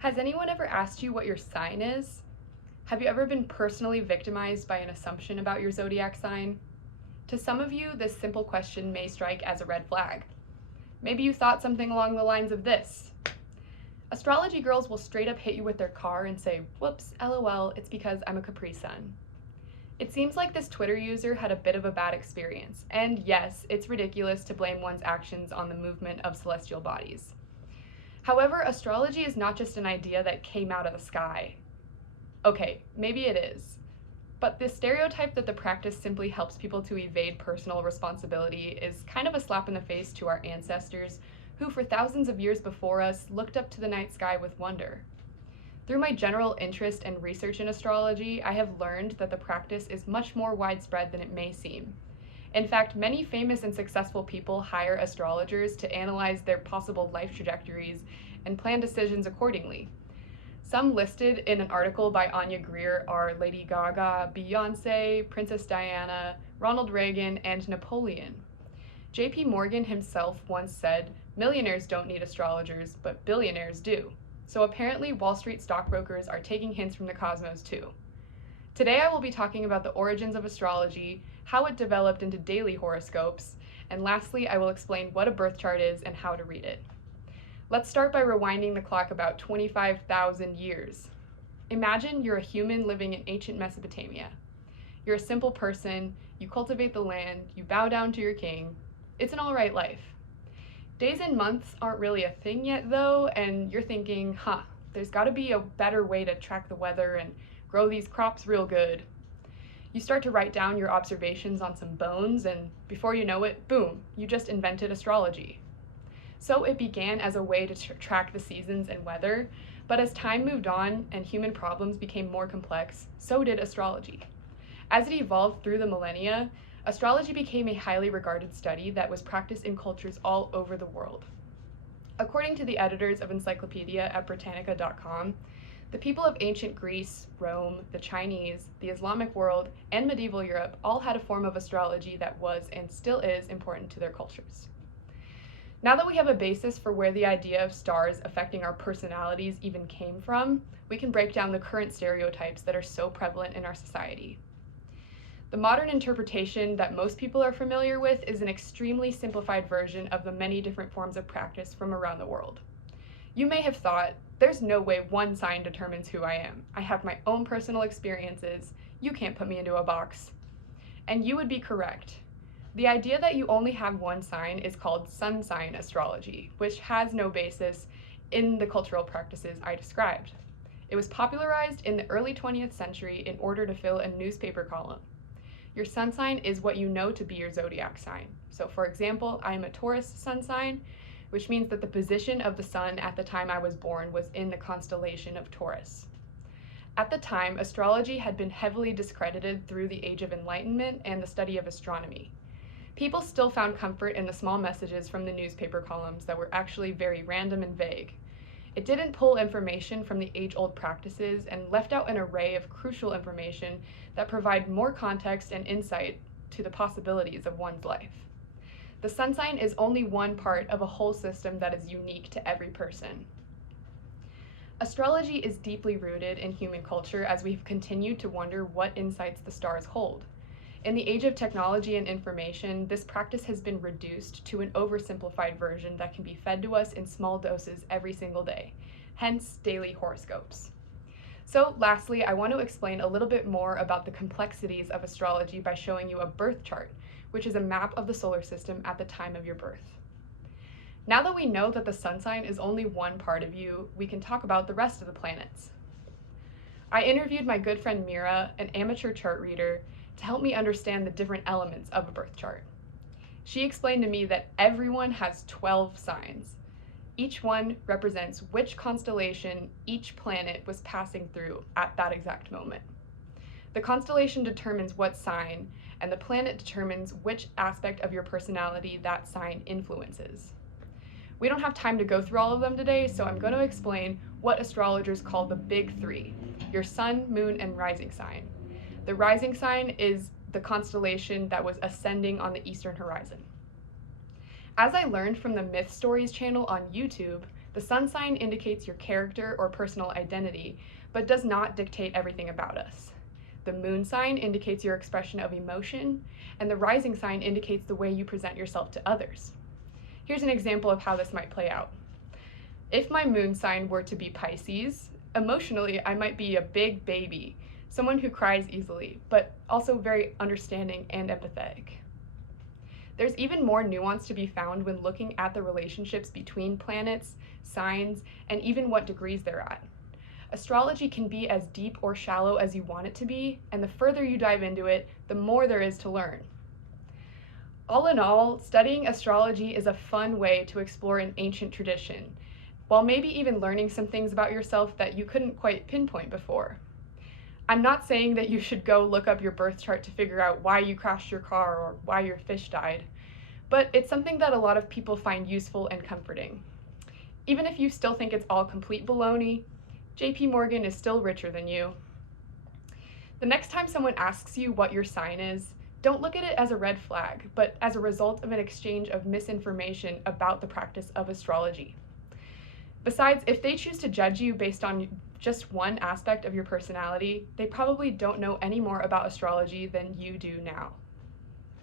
Has anyone ever asked you what your sign is? Have you ever been personally victimized by an assumption about your zodiac sign? To some of you, this simple question may strike as a red flag. Maybe you thought something along the lines of this. Astrology girls will straight up hit you with their car and say, "Whoops, LOL, it's because I'm a Capri Sun." It seems like this Twitter user had a bit of a bad experience, and yes, it's ridiculous to blame one's actions on the movement of celestial bodies. However, astrology is not just an idea that came out of the sky. Okay, maybe it is. But the stereotype that the practice simply helps people to evade personal responsibility is kind of a slap in the face to our ancestors, who for thousands of years before us looked up to the night sky with wonder. Through my general interest and research in astrology, I have learned that the practice is much more widespread than it may seem. In fact, many famous and successful people hire astrologers to analyze their possible life trajectories and plan decisions accordingly. Some listed in an article by Anya Greer are Lady Gaga, Beyoncé, Princess Diana, Ronald Reagan, and Napoleon. JP Morgan himself once said, "Millionaires don't need astrologers, but billionaires do." So apparently Wall Street stockbrokers are taking hints from the cosmos too. Today I will be talking about the origins of astrology, how it developed into daily horoscopes, and lastly I will explain what a birth chart is and how to read it. Let's start by rewinding the clock about 25,000 years. Imagine you're a human living in ancient Mesopotamia. You're a simple person, you cultivate the land, you bow down to your king. It's an alright life. Days and months aren't really a thing yet though, and you're thinking, there's gotta be a better way to track the weather and grow these crops real good. You start to write down your observations on some bones, and before you know it, boom, you just invented astrology. So it began as a way to track the seasons and weather, but as time moved on and human problems became more complex, so did astrology. As it evolved through the millennia, astrology became a highly regarded study that was practiced in cultures all over the world. According to the editors of Encyclopedia at Britannica.com, the people of ancient Greece, Rome, the Chinese, the Islamic world, and medieval Europe all had a form of astrology that was and still is important to their cultures. Now that we have a basis for where the idea of stars affecting our personalities even came from, we can break down the current stereotypes that are so prevalent in our society. The modern interpretation that most people are familiar with is an extremely simplified version of the many different forms of practice from around the world. You may have thought, there's no way one sign determines who I am. I have my own personal experiences. You can't put me into a box. And you would be correct. The idea that you only have one sign is called sun sign astrology, which has no basis in the cultural practices I described. It was popularized in the early 20th century in order to fill a newspaper column. Your sun sign is what you know to be your zodiac sign. So for example, I am a Taurus sun sign, which means that the position of the sun at the time I was born was in the constellation of Taurus. At the time, astrology had been heavily discredited through the Age of Enlightenment and the study of astronomy. People still found comfort in the small messages from the newspaper columns that were actually very random and vague. It didn't pull information from the age-old practices and left out an array of crucial information that provide more context and insight to the possibilities of one's life. The sun sign is only one part of a whole system that is unique to every person. Astrology is deeply rooted in human culture as we've continued to wonder what insights the stars hold. In the age of technology and information, this practice has been reduced to an oversimplified version that can be fed to us in small doses every single day, hence daily horoscopes. So lastly, I want to explain a little bit more about the complexities of astrology by showing you a birth chart, which is a map of the solar system at the time of your birth. Now that we know that the sun sign is only one part of you, we can talk about the rest of the planets. I interviewed my good friend Mira, an amateur chart reader, to help me understand the different elements of a birth chart. She explained to me that everyone has 12 signs. Each one represents which constellation each planet was passing through at that exact moment. The constellation determines what sign, and the planet determines which aspect of your personality that sign influences. We don't have time to go through all of them today, so I'm going to explain what astrologers call the big three: your sun, moon, and rising sign. The rising sign is the constellation that was ascending on the eastern horizon. As I learned from the Myth Stories channel on YouTube, The sun sign indicates your character or personal identity, but does not dictate everything about us. The moon sign indicates your expression of emotion, and the rising sign indicates the way you present yourself to others. Here's an example of how this might play out. If my moon sign were to be Pisces, emotionally I might be a big baby, someone who cries easily, but also very understanding and empathetic. There's even more nuance to be found when looking at the relationships between planets, signs, and even what degrees they're at. Astrology can be as deep or shallow as you want it to be, and the further you dive into it, the more there is to learn. All in all, studying astrology is a fun way to explore an ancient tradition, while maybe even learning some things about yourself that you couldn't quite pinpoint before. I'm not saying that you should go look up your birth chart to figure out why you crashed your car or why your fish died, but it's something that a lot of people find useful and comforting. Even if you still think it's all complete baloney, JP Morgan is still richer than you. The next time someone asks you what your sign is, don't look at it as a red flag, but as a result of an exchange of misinformation about the practice of astrology. Besides, if they choose to judge you based on just one aspect of your personality, they probably don't know any more about astrology than you do now.